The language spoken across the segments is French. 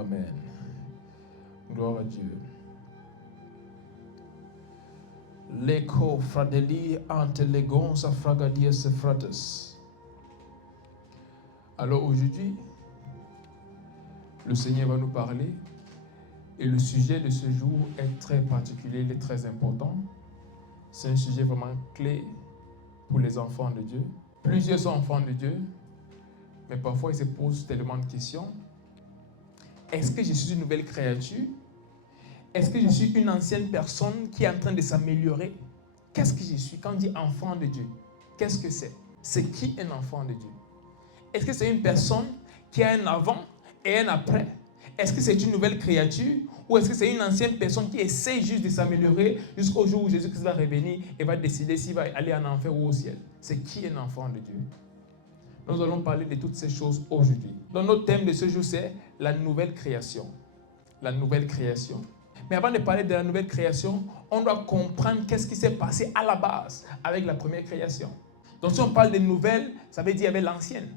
Amen. Gloire à Dieu. L'eco fradeli ante legonza fragadies frates. Alors aujourd'hui, le Seigneur va nous parler et le sujet de ce jour est très particulier, il est très important. C'est un sujet vraiment clé pour les enfants de Dieu. Plusieurs sont enfants de Dieu, mais parfois ils se posent tellement de questions. Est-ce que je suis une nouvelle créature? Est-ce que je suis une ancienne personne qui est en train de s'améliorer? Qu'est-ce que je suis? Quand on dit enfant de Dieu, qu'est-ce que c'est? C'est qui un enfant de Dieu? Est-ce que c'est une personne qui a un avant et un après? Est-ce que c'est une nouvelle créature? Ou est-ce que c'est une ancienne personne qui essaie juste de s'améliorer jusqu'au jour où Jésus-Christ va revenir et va décider s'il va aller en enfer ou au ciel? C'est qui un enfant de Dieu? Nous allons parler de toutes ces choses aujourd'hui. Donc notre thème de ce jour, c'est la nouvelle création. La nouvelle création. Mais avant de parler de la nouvelle création, on doit comprendre qu'est-ce qui s'est passé à la base avec la première création. Donc si on parle de nouvelle, ça veut dire avec l'ancienne.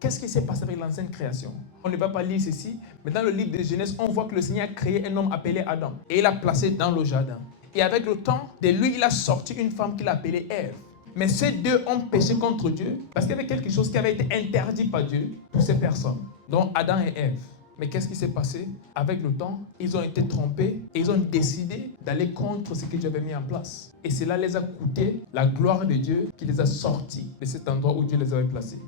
Qu'est-ce qui s'est passé avec l'ancienne création? On ne va pas lire ceci, mais dans le livre de Genèse, on voit que le Seigneur a créé un homme appelé Adam. Et il l'a placé dans le jardin. Et avec le temps, de lui, il a sorti une femme qu'il a appelée Ève. Mais ces deux ont péché contre Dieu parce qu'il y avait quelque chose qui avait été interdit par Dieu pour ces personnes, dont Adam et Ève. Mais qu'est-ce qui s'est passé? Avec le temps, ils ont été trompés et ils ont décidé d'aller contre ce que Dieu avait mis en place. Et cela les a coûté la gloire de Dieu qui les a sortis de cet endroit où Dieu les avait placés.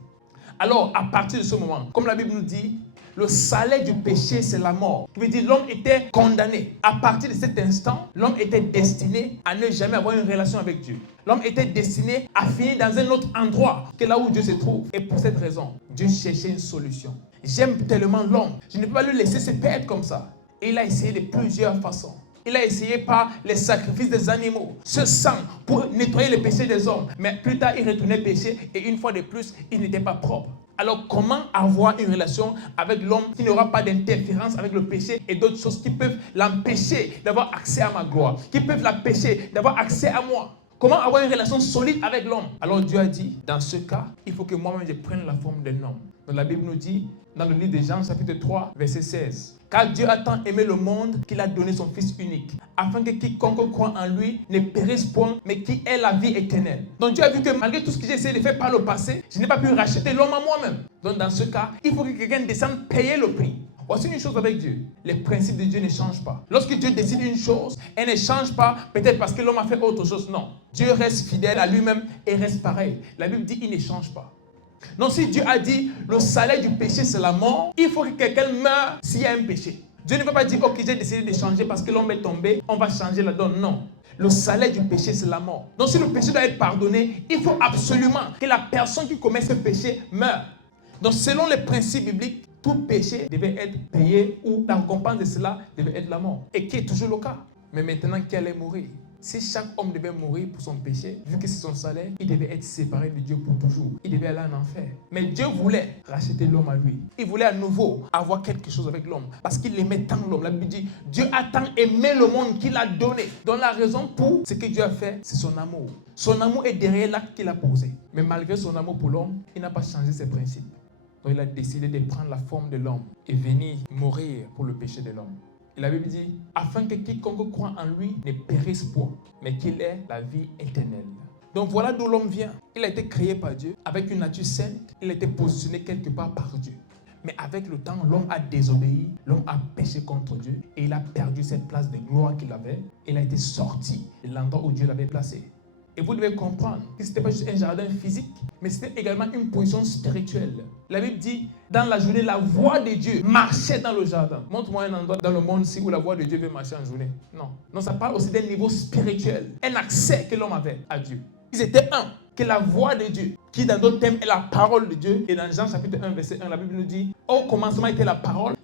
Alors, à partir de ce moment, comme la Bible nous dit, le salaire du péché, c'est la mort. Qui veut dire l'homme était condamné. À partir de cet instant, l'homme était destiné à ne jamais avoir une relation avec Dieu. L'homme était destiné à finir dans un autre endroit que là où Dieu se trouve. Et pour cette raison, Dieu cherchait une solution. J'aime tellement l'homme. Je ne peux pas le laisser se perdre comme ça. Et il a essayé de plusieurs façons. Il a essayé par les sacrifices des animaux, ce sang pour nettoyer les péchés des hommes. Mais plus tard, il retournait pécher et une fois de plus, il n'était pas propre. Alors comment avoir une relation avec l'homme qui n'aura pas d'interférence avec le péché et d'autres choses qui peuvent l'empêcher d'avoir accès à ma gloire, qui peuvent l'empêcher d'avoir accès à moi? Comment avoir une relation solide avec l'homme? Alors Dieu a dit, dans ce cas, il faut que moi-même je prenne la forme d'un homme. Donc la Bible nous dit, dans le livre de Jean, chapitre 3, verset 16, « Car Dieu a tant aimé le monde qu'il a donné son Fils unique, afin que quiconque croit en lui ne périsse point, mais qui ait la vie éternelle. » Donc Dieu a vu que malgré tout ce que j'ai essayé de faire par le passé, je n'ai pas pu racheter l'homme à moi-même. Donc dans ce cas, il faut que quelqu'un descende payer le prix. Voici une chose avec Dieu. Les principes de Dieu ne changent pas. Lorsque Dieu décide une chose, elle ne change pas peut-être parce que l'homme a fait autre chose. Non. Dieu reste fidèle à lui-même et reste pareil. La Bible dit qu'il ne change pas. Donc si Dieu a dit le salaire du péché c'est la mort, il faut que quelqu'un meure s'il y a un péché. Dieu ne va pas dire ok j'ai décidé de changer parce que l'homme est tombé, on va changer la donne. Non. Le salaire du péché c'est la mort. Donc si le péché doit être pardonné, il faut absolument que la personne qui commet ce péché meure. Donc selon les principes bibliques, tout péché devait être payé ou la récompense de cela devait être la mort. Et qui est toujours le cas. Mais maintenant qui allait mourir? Si chaque homme devait mourir pour son péché, vu que c'est son salaire, il devait être séparé de Dieu pour toujours. Il devait aller en enfer. Mais Dieu voulait racheter l'homme à lui. Il voulait à nouveau avoir quelque chose avec l'homme. Parce qu'il aimait tant l'homme. La Bible dit, Dieu a tant aimé le monde qu'il a donné. Donc la raison pour ce que Dieu a fait, c'est son amour. Son amour est derrière l'acte qu'il a posé. Mais malgré son amour pour l'homme, il n'a pas changé ses principes. Donc il a décidé de prendre la forme de l'homme et venir mourir pour le péché de l'homme. Et la Bible dit, afin que quiconque croit en lui ne périsse point, mais qu'il ait la vie éternelle. Donc voilà d'où l'homme vient. Il a été créé par Dieu avec une nature sainte. Il a été positionné quelque part par Dieu. Mais avec le temps, l'homme a désobéi, l'homme a péché contre Dieu et il a perdu cette place de gloire qu'il avait. Il a été sorti de l'endroit où Dieu l'avait placé. Et vous devez comprendre que ce n'était pas juste un jardin physique, mais c'était également une position spirituelle. La Bible dit, dans la journée, la voix de Dieu marchait dans le jardin. Montre-moi un endroit dans le monde-ci où la voix de Dieu veut marcher en journée. Non. Non, ça parle aussi d'un niveau spirituel, un accès que l'homme avait à Dieu. Ils étaient un, que la voix de Dieu, qui dans d'autres thèmes est la parole de Dieu. Et dans Jean chapitre 1, verset 1, la Bible nous dit, au commencement était la parole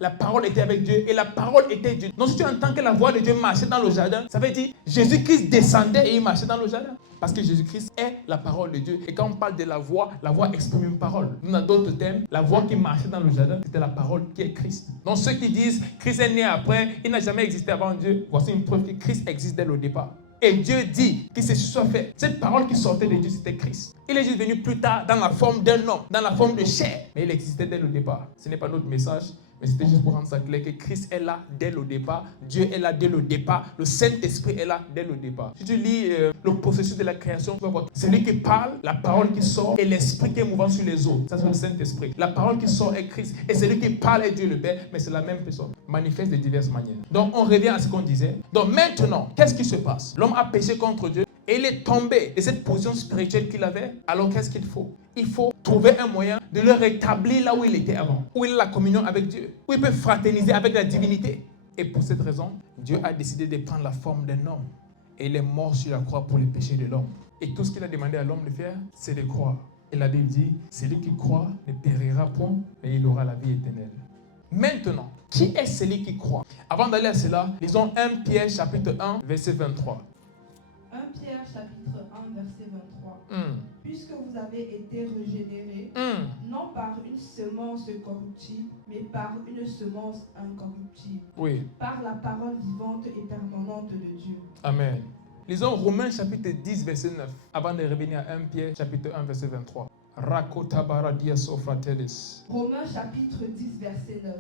était avec Dieu, et la parole était Dieu. Donc si tu entends que la voix de Dieu marchait dans le jardin, ça veut dire Jésus-Christ descendait et il marchait dans le jardin. Parce que Jésus-Christ est la parole de Dieu. Et quand on parle de la voix exprime une parole. Dans d'autres thèmes, la voix qui marchait dans le jardin, c'était la parole qui est Christ. Donc ceux qui disent Christ est né après, il n'a jamais existé avant Dieu, voici une preuve que Christ existe dès le départ. Et Dieu dit que ceci soit fait. Cette parole qui sortait de Dieu, c'était Christ. Il est juste venu plus tard dans la forme d'un homme, dans la forme de chair. Mais il existait dès le départ. Ce n'est pas notre message, Mais c'était juste pour rendre ça clair que Christ est là dès le départ, Dieu est là dès le départ, le Saint-Esprit est là dès le départ. Si tu lis le processus de la création, tu vas voir, c'est lui qui parle, la parole qui sort et l'Esprit qui est mouvant sur les eaux. Ça c'est le Saint-Esprit. La parole qui sort est Christ et celui qui parle est Dieu le Père, mais c'est la même personne, manifeste de diverses manières. Donc on revient à ce qu'on disait. Donc maintenant, qu'est-ce qui se passe? L'homme a péché contre Dieu. Et il est tombé de cette position spirituelle qu'il avait. Alors qu'est-ce qu'il faut? Il faut trouver un moyen de le rétablir là où il était avant. Où il a la communion avec Dieu. Où il peut fraterniser avec la divinité. Et pour cette raison, Dieu a décidé de prendre la forme d'un homme. Et il est mort sur la croix pour les péchés de l'homme. Et tout ce qu'il a demandé à l'homme de faire, c'est de croire. Et la Bible dit, celui qui croit ne périra point, mais il aura la vie éternelle. Maintenant, qui est celui qui croit? Avant d'aller à cela, lisons 1 Pierre chapitre 1, verset 23. 1 Pierre chapitre 1 verset 23. Puisque vous avez été régénérés, non par une semence corruptible, mais par une semence incorruptible, Oui. par la parole vivante et permanente de Dieu. Amen. Lisons Romains chapitre 10 verset 9, avant de revenir à 1 Pierre chapitre 1 verset 23. Romains chapitre 10 verset 9.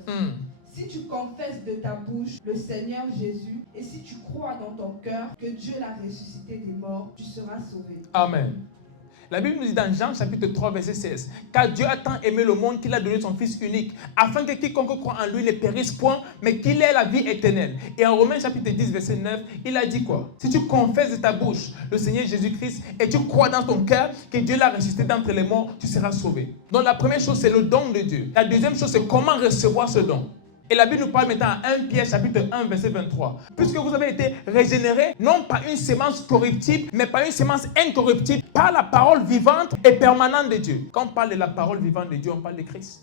Si tu confesses de ta bouche le Seigneur Jésus et si tu crois dans ton cœur que Dieu l'a ressuscité des morts, tu seras sauvé. Amen. La Bible nous dit dans Jean chapitre 3 verset 16, car Dieu a tant aimé le monde qu'il a donné son Fils unique, afin que quiconque croit en lui ne périsse point, mais qu'il ait la vie éternelle. Et en Romains chapitre 10 verset 9, il a dit quoi? Si tu confesses de ta bouche le Seigneur Jésus-Christ et tu crois dans ton cœur que Dieu l'a ressuscité d'entre les morts, tu seras sauvé. Donc la première chose c'est le don de Dieu. La deuxième chose c'est comment recevoir ce don. Et la Bible nous parle maintenant à 1 Pierre chapitre 1 verset 23. Puisque vous avez été régénérés, non pas une semence corruptible, mais par une semence incorruptible, par la parole vivante et permanente de Dieu. Quand on parle de la parole vivante de Dieu, on parle de Christ.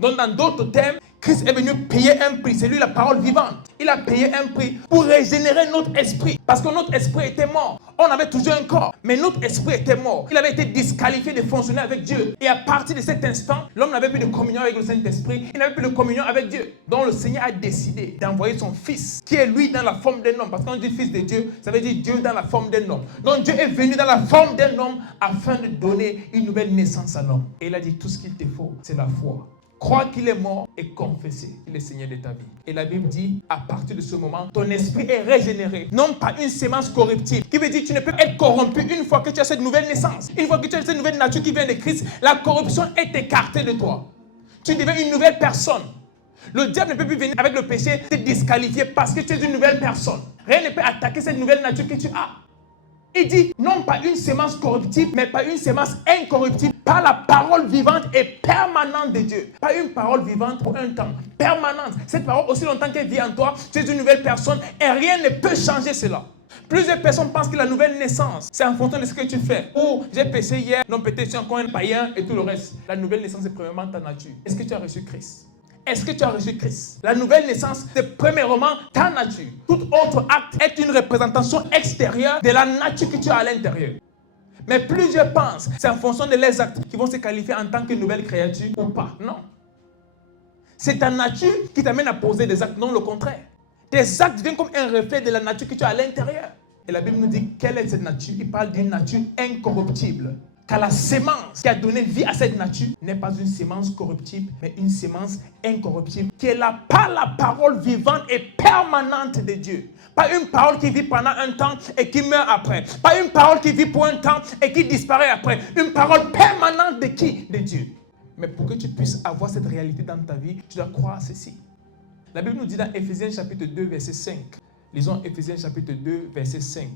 Donc dans d'autres termes, Christ est venu payer un prix. C'est lui la parole vivante. Il a payé un prix pour régénérer notre esprit. Parce que notre esprit était mort. On avait toujours un corps, mais notre esprit était mort. Il avait été disqualifié de fonctionner avec Dieu. Et à partir de cet instant, l'homme n'avait plus de communion avec le Saint-Esprit. Il n'avait plus de communion avec Dieu. Donc le Seigneur a décidé d'envoyer son Fils, qui est lui dans la forme d'un homme. Parce que quand on dit Fils de Dieu, ça veut dire Dieu dans la forme d'un homme. Donc Dieu est venu dans la forme d'un homme afin de donner une nouvelle naissance à l'homme. Et il a dit tout ce qu'il te faut, c'est la foi. Crois qu'il est mort et confesser qu'il est Seigneur de ta vie. Et la Bible dit, à partir de ce moment, ton esprit est régénéré. Non pas une semence corruptible. Qui veut dire que tu ne peux être corrompu une fois que tu as cette nouvelle naissance. Une fois que tu as cette nouvelle nature qui vient de Christ, la corruption est écartée de toi. Tu deviens une nouvelle personne. Le diable ne peut plus venir avec le péché te disqualifier parce que tu es une nouvelle personne. Rien ne peut attaquer cette nouvelle nature que tu as. Il dit, non pas une semence corruptible, mais pas une semence incorruptible, par la parole vivante et permanente de Dieu. Pas une parole vivante pour un temps, permanente. Cette parole, aussi longtemps qu'elle vit en toi, tu es une nouvelle personne et rien ne peut changer cela. Plusieurs personnes pensent que la nouvelle naissance, c'est en fonction de ce que tu fais. Ou j'ai péché hier, non peut-être je suis encore un païen et tout le reste. La nouvelle naissance, c'est premièrement ta nature. Est-ce que tu as reçu Christ? Est-ce que tu as reçu Christ? La nouvelle naissance, c'est premièrement ta nature. Tout autre acte est une représentation extérieure de la nature que tu as à l'intérieur. Mais plusieurs pensent, c'est en fonction de leurs actes qui vont se qualifier en tant que nouvelle créature ou pas. Non. C'est ta nature qui t'amène à poser des actes, non le contraire. Tes actes deviennent comme un reflet de la nature que tu as à l'intérieur. Et la Bible nous dit, quelle est cette nature? Il parle d'une nature incorruptible. Car la sémence qui a donné vie à cette nature n'est pas une sémence corruptible, mais une sémence incorruptible, qui est là par la parole vivante et permanente de Dieu. Pas une parole qui vit pendant un temps et qui meurt après. Pas une parole qui vit pour un temps et qui disparaît après. Une parole permanente de qui? De Dieu. Mais pour que tu puisses avoir cette réalité dans ta vie, tu dois croire à ceci. La Bible nous dit dans Éphésiens chapitre 2, verset 5. Lisons Éphésiens chapitre 2, verset 5.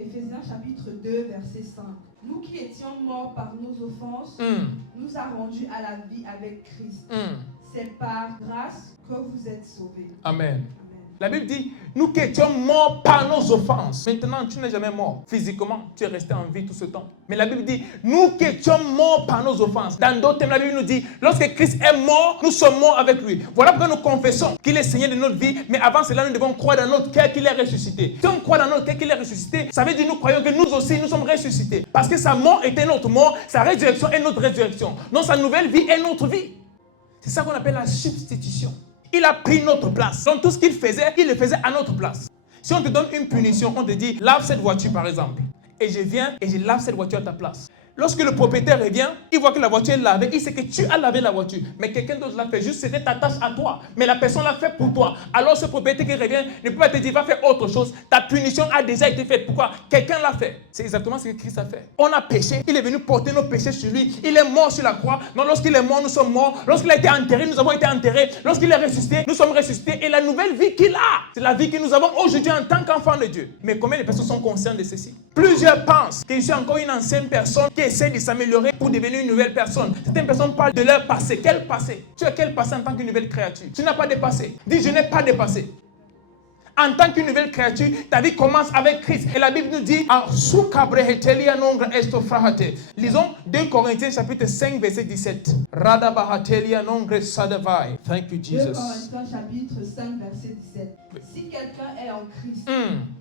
Éphésiens chapitre 2, verset 5. Nous qui étions morts par nos offenses, nous a rendus à la vie avec Christ. C'est par grâce que vous êtes sauvés. Amen. La Bible dit, nous qui étions morts par nos offenses. Maintenant, tu n'es jamais mort. Physiquement, tu es resté en vie tout ce temps. Mais la Bible dit, nous qui étions morts par nos offenses. Dans d'autres termes, la Bible nous dit, lorsque Christ est mort, nous sommes morts avec lui. Voilà pourquoi nous confessons qu'il est Seigneur de notre vie. Mais avant cela, nous devons croire dans notre cœur qu'il est ressuscité. Si on croit dans notre cœur qu'il est ressuscité, ça veut dire que nous croyons que nous aussi, nous sommes ressuscités. Parce que sa mort était notre mort, sa résurrection est notre résurrection. Donc sa nouvelle vie est notre vie. C'est ça qu'on appelle la substitution. Il a pris notre place. Donc tout ce qu'il faisait, il le faisait à notre place. Si on te donne une punition, on te dit, lave cette voiture par exemple. Et je viens et je lave cette voiture à ta place. Lorsque le propriétaire revient, il voit que la voiture est lavée, il sait que tu as lavé la voiture, mais quelqu'un d'autre l'a fait, juste c'était ta tâche à toi, mais la personne l'a fait pour toi. Alors ce propriétaire qui revient ne peut pas te dire, va faire autre chose, ta punition a déjà été faite. Pourquoi? Quelqu'un l'a fait. C'est exactement ce que Christ a fait. On a péché, il est venu porter nos péchés sur lui, il est mort sur la croix. Non, lorsqu'il est mort, nous sommes morts. Lorsqu'il a été enterré, nous avons été enterrés. Lorsqu'il est ressuscité, nous sommes ressuscités. Et la nouvelle vie qu'il a, c'est la vie que nous avons aujourd'hui en tant qu'enfants de Dieu. Mais combien de personnes sont conscientes de ceci? Plusieurs pensent que je suis encore une ancienne personne qui essaie de s'améliorer pour devenir une nouvelle personne. Certaines personnes parlent de leur passé. Quel passé? Tu as quel passé en tant qu'une nouvelle créature? Tu n'as pas de passé. Dis, je n'ai pas de passé. En tant qu'une nouvelle créature, ta vie commence avec Christ. Et la Bible nous dit, lisons 2 Corinthiens chapitre 5 verset 17. Thank you, Jesus. 2 Corinthiens chapitre 5 verset 17. Si quelqu'un est en Christ,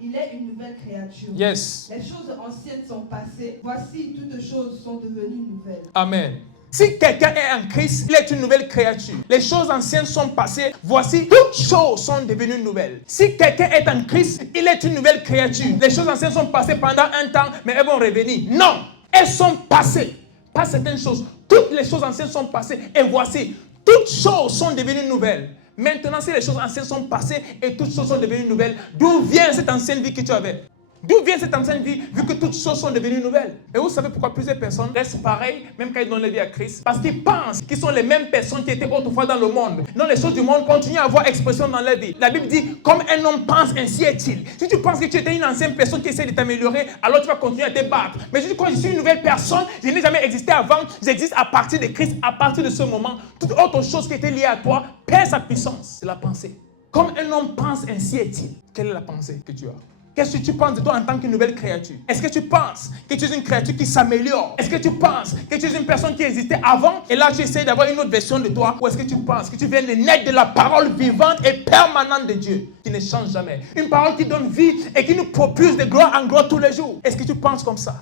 il est une nouvelle créature. Yes. Les choses anciennes sont passées. Voici, toutes choses sont devenues nouvelles. Amen. Si quelqu'un est en Christ, il est une nouvelle créature. Les choses anciennes sont passées. Voici, toutes choses sont devenues nouvelles. Si quelqu'un est en Christ, il est une nouvelle créature. Les choses anciennes sont passées pendant un temps, mais elles vont revenir. Non, elles sont passées. Pas certaines choses. Toutes les choses anciennes sont passées. Et voici, toutes choses sont devenues nouvelles. Maintenant, si les choses anciennes sont passées et toutes choses sont devenues nouvelles, d'où vient cette ancienne vie que tu avais? D'où vient cette ancienne vie, vu que toutes choses sont devenues nouvelles? Et vous savez pourquoi plusieurs personnes restent pareilles, même quand ils donnent la vie à Christ? Parce qu'ils pensent qu'ils sont les mêmes personnes qui étaient autrefois dans le monde. Non, les choses du monde continuent à avoir expression dans leur vie. La Bible dit, comme un homme pense, ainsi est-il. Si tu penses que tu étais une ancienne personne qui essaie de t'améliorer, alors tu vas continuer à te battre. Mais si tu crois que je suis une nouvelle personne, je n'ai jamais existé avant, j'existe à partir de Christ, à partir de ce moment, toute autre chose qui était liée à toi perd sa puissance. C'est la pensée. Comme un homme pense, ainsi est-il. Quelle est la pensée que tu as? Qu'est-ce que tu penses de toi en tant qu'une nouvelle créature? Est-ce que tu penses que tu es une créature qui s'améliore? Est-ce que tu penses que tu es une personne qui existait avant et là tu essaies d'avoir une autre version de toi? Ou est-ce que tu penses que tu viens de naître de la parole vivante et permanente de Dieu qui ne change jamais? Une parole qui donne vie et qui nous propulse de gloire en gloire tous les jours. Est-ce que tu penses comme ça?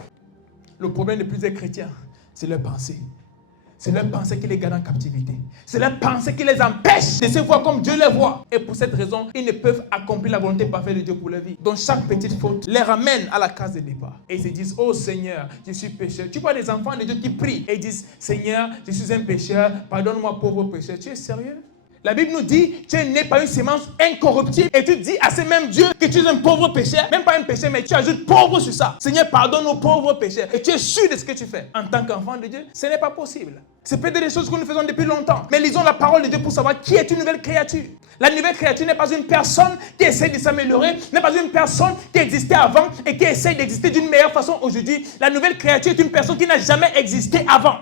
Le problème de plusieurs chrétiens, c'est leur pensée. C'est leur pensée qui les garde en captivité. C'est leur pensée qui les empêche de se voir comme Dieu les voit. Et pour cette raison, ils ne peuvent accomplir la volonté parfaite de Dieu pour leur vie. Donc chaque petite faute les ramène à la case de départ. Et ils se disent, oh Seigneur, je suis pécheur. Tu vois des enfants de Dieu qui prient et ils disent, Seigneur, je suis un pécheur, pardonne-moi pauvre pécheur. Tu es sérieux? La Bible nous dit, tu es né par une semence incorruptible et tu dis à ce même Dieu que tu es un pauvre pécheur, même pas un pécheur, mais tu ajoutes pauvre sur ça. Seigneur, pardonne aux pauvres pécheurs. Et tu es sûr de ce que tu fais. En tant qu'enfant de Dieu, ce n'est pas possible. C'est peut-être des choses que nous faisons depuis longtemps. Mais lisons la parole de Dieu pour savoir qui est une nouvelle créature. La nouvelle créature n'est pas une personne qui essaie de s'améliorer, n'est pas une personne qui existait avant et qui essaie d'exister d'une meilleure façon aujourd'hui. La nouvelle créature est une personne qui n'a jamais existé avant.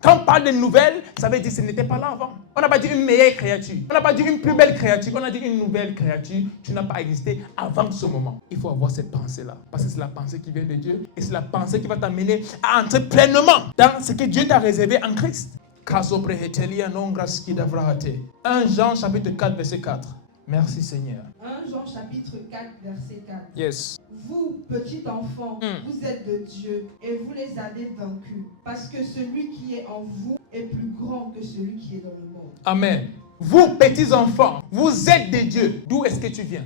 Quand on parle de nouvelles, ça veut dire que ce n'était pas là avant. On n'a pas dit une meilleure créature. On n'a pas dit une plus belle créature. On a dit une nouvelle créature. Tu n'as pas existé avant ce moment. Il faut avoir cette pensée-là. Parce que c'est la pensée qui vient de Dieu. Et c'est la pensée qui va t'amener à entrer pleinement dans ce que Dieu t'a réservé en Christ. 1 Jean chapitre 4 verset 4. Merci Seigneur. 1 Jean chapitre 4 verset 4. Yes. Vous, petits enfants, vous êtes de Dieu et vous les avez vaincus. Parce que celui qui est en vous est plus grand que celui qui est dans le monde. Amen. Vous, petits enfants, vous êtes de Dieu. D'où est-ce que tu viens?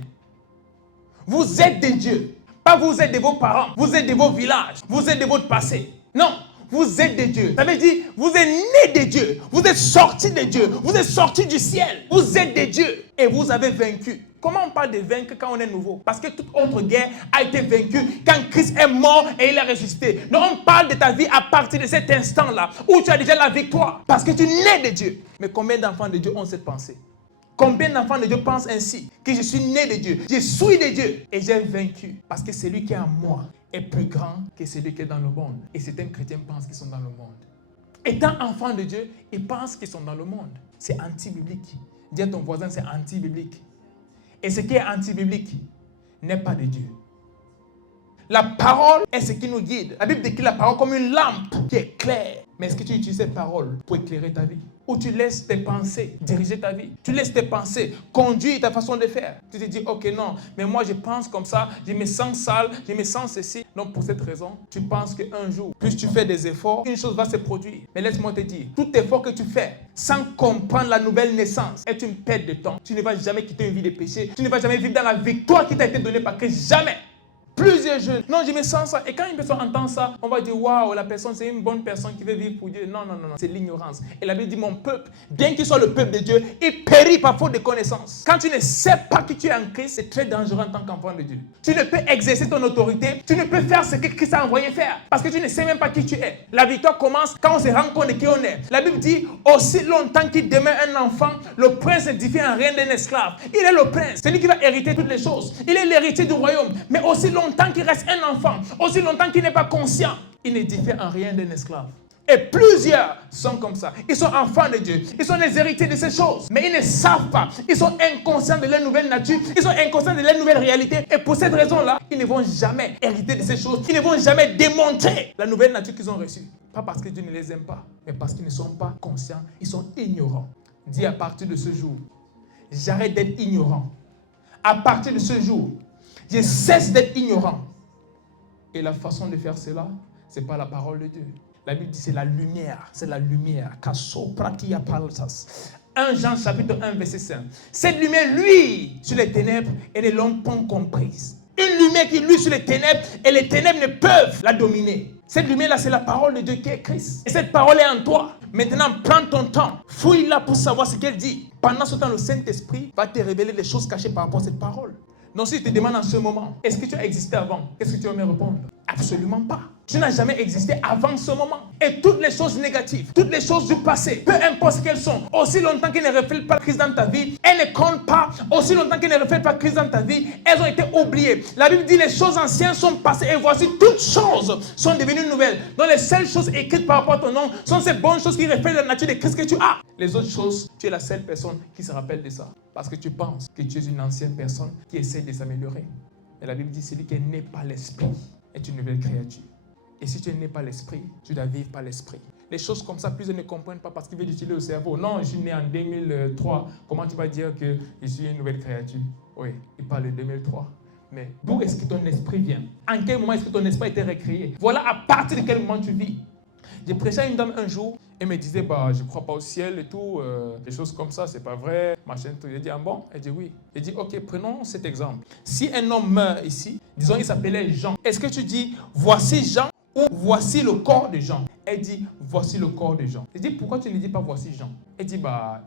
Vous êtes de Dieu. Pas vous êtes de vos parents, vous êtes de vos villages, vous êtes de votre passé. Non. Vous êtes de Dieu. Ça veut dire, vous êtes nés de Dieu. Vous êtes sortis de Dieu. Vous êtes sortis du ciel. Vous êtes de Dieu. Et vous avez vaincu. Comment on parle de vaincre quand on est nouveau? Parce que toute autre guerre a été vaincue quand Christ est mort et il a ressuscité. Donc on parle de ta vie à partir de cet instant-là où tu as déjà la victoire. Parce que tu es né de Dieu. Mais combien d'enfants de Dieu ont cette pensée? Combien d'enfants de Dieu pensent ainsi? Que je suis né de Dieu. Je suis de Dieu. Et j'ai vaincu. Parce que celui qui est en moi est plus grand que celui qui est dans le monde. Et certains chrétiens pensent qu'ils sont dans le monde. Étant enfants de Dieu, ils pensent qu'ils sont dans le monde. C'est anti-biblique. Dis à ton voisin, c'est anti-biblique. Et ce qui est anti-biblique n'est pas de Dieu. La parole est ce qui nous guide. La Bible décrit la parole comme une lampe qui est claire. Mais est-ce que tu utilises cette parole pour éclairer ta vie? Ou tu laisses tes pensées diriger ta vie? Tu laisses tes pensées conduire ta façon de faire? Tu te dis, ok, non, mais moi je pense comme ça, je me sens sale, je me sens ceci. Donc pour cette raison, tu penses qu'un jour, plus tu fais des efforts, une chose va se produire. Mais laisse-moi te dire, tout effort que tu fais sans comprendre la nouvelle naissance est une perte de temps. Tu ne vas jamais quitter une vie de péché. Tu ne vas jamais vivre dans la victoire qui t'a été donnée par Christ. Jamais. plusieurs jeunes. Non, je me sens ça. Et quand une personne entend ça, on va dire, waouh, la personne, c'est une bonne personne qui veut vivre pour Dieu. Non, non, non, non. C'est l'ignorance. Et la Bible dit, mon peuple, bien qu'il soit le peuple de Dieu, il périt par faute de connaissance. Quand tu ne sais pas que tu es en Christ, c'est très dangereux en tant qu'enfant de Dieu. Tu ne peux exercer ton autorité. Tu ne peux faire ce que Christ a envoyé faire. Parce que tu ne sais même pas qui tu es. La victoire commence quand on se rend compte de qui on est. La Bible dit, aussi longtemps qu'il demeure un enfant, le prince ne diffère en rien d'un esclave. Il est le prince. C'est lui qui va hériter toutes les choses. Il est l'héritier du royaume. Mais aussi longtemps qu'il reste un enfant, aussi longtemps qu'il n'est pas conscient, il ne diffère en rien d'un esclave. Et plusieurs sont comme ça. Ils sont enfants de Dieu. Ils sont les héritiers de ces choses. Mais ils ne savent pas. Ils sont inconscients de leur nouvelle nature. Ils sont inconscients de leur nouvelle réalité. Et pour cette raison-là, ils ne vont jamais hériter de ces choses. Ils ne vont jamais démontrer la nouvelle nature qu'ils ont reçue. Pas parce que Dieu ne les aime pas, mais parce qu'ils ne sont pas conscients. Ils sont ignorants. Dis à partir de ce jour, j'arrête d'être ignorant. À partir de ce jour, je cesse d'être ignorant. Et la façon de faire cela, ce n'est pas la parole de Dieu. La Bible dit c'est la lumière. C'est la lumière. 1 Jean chapitre 1 verset 5. Cette lumière luit sur les ténèbres et ne l'ont pas comprise. Une lumière qui luit sur les ténèbres et les ténèbres ne peuvent la dominer. Cette lumière-là, c'est la parole de Dieu qui est Christ. Et cette parole est en toi. Maintenant, prends ton temps. Fouille-la pour savoir ce qu'elle dit. Pendant ce temps, le Saint-Esprit va te révéler les choses cachées par rapport à cette parole. Donc, si je te demande en ce moment, est-ce que tu as existé avant? Qu'est-ce que tu vas me répondre? Absolument pas. Tu n'as jamais existé avant ce moment. Et toutes les choses négatives, toutes les choses du passé, peu importe ce qu'elles sont, aussi longtemps qu'elles ne reflètent pas Christ dans ta vie, elles ne comptent pas. Aussi longtemps qu'elles ne reflètent pas Christ dans ta vie, elles ont été oubliées. La Bible dit les choses anciennes sont passées et voici toutes choses sont devenues nouvelles. Donc les seules choses écrites par rapport à ton nom sont ces bonnes choses qui reflètent la nature de Christ que tu as. Les autres choses, tu es la seule personne qui se rappelle de ça. Parce que tu penses que tu es une ancienne personne qui essaie de s'améliorer. Et la Bible dit celui qui n'est pas l'esprit est une nouvelle créature. Et si tu n'es pas l'esprit, tu dois vivre par l'esprit. Les choses comme ça, plusieurs ne comprennent pas parce qu'ils veulent utiliser le cerveau. Non, je suis né en 2003. Comment tu vas dire que je suis une nouvelle créature? Oui, il parle de 2003. Mais d'où est-ce que ton esprit vient? En quel moment est-ce que ton esprit a été recréé? Voilà à partir de quel moment tu vis. J'ai prêché à une dame un jour, elle me disait, je ne crois pas au ciel et tout, des choses comme ça, c'est pas vrai, machin, tout. J'ai dit, ah bon? Elle dit oui. Elle dit, ok, prenons cet exemple. Si un homme meurt ici, disons, il s'appelait Jean, est-ce que tu dis, voici Jean ou voici le corps de Jean? Elle dit, voici le corps de Jean. Je dis, pourquoi tu ne dis pas voici Jean? Elle dit,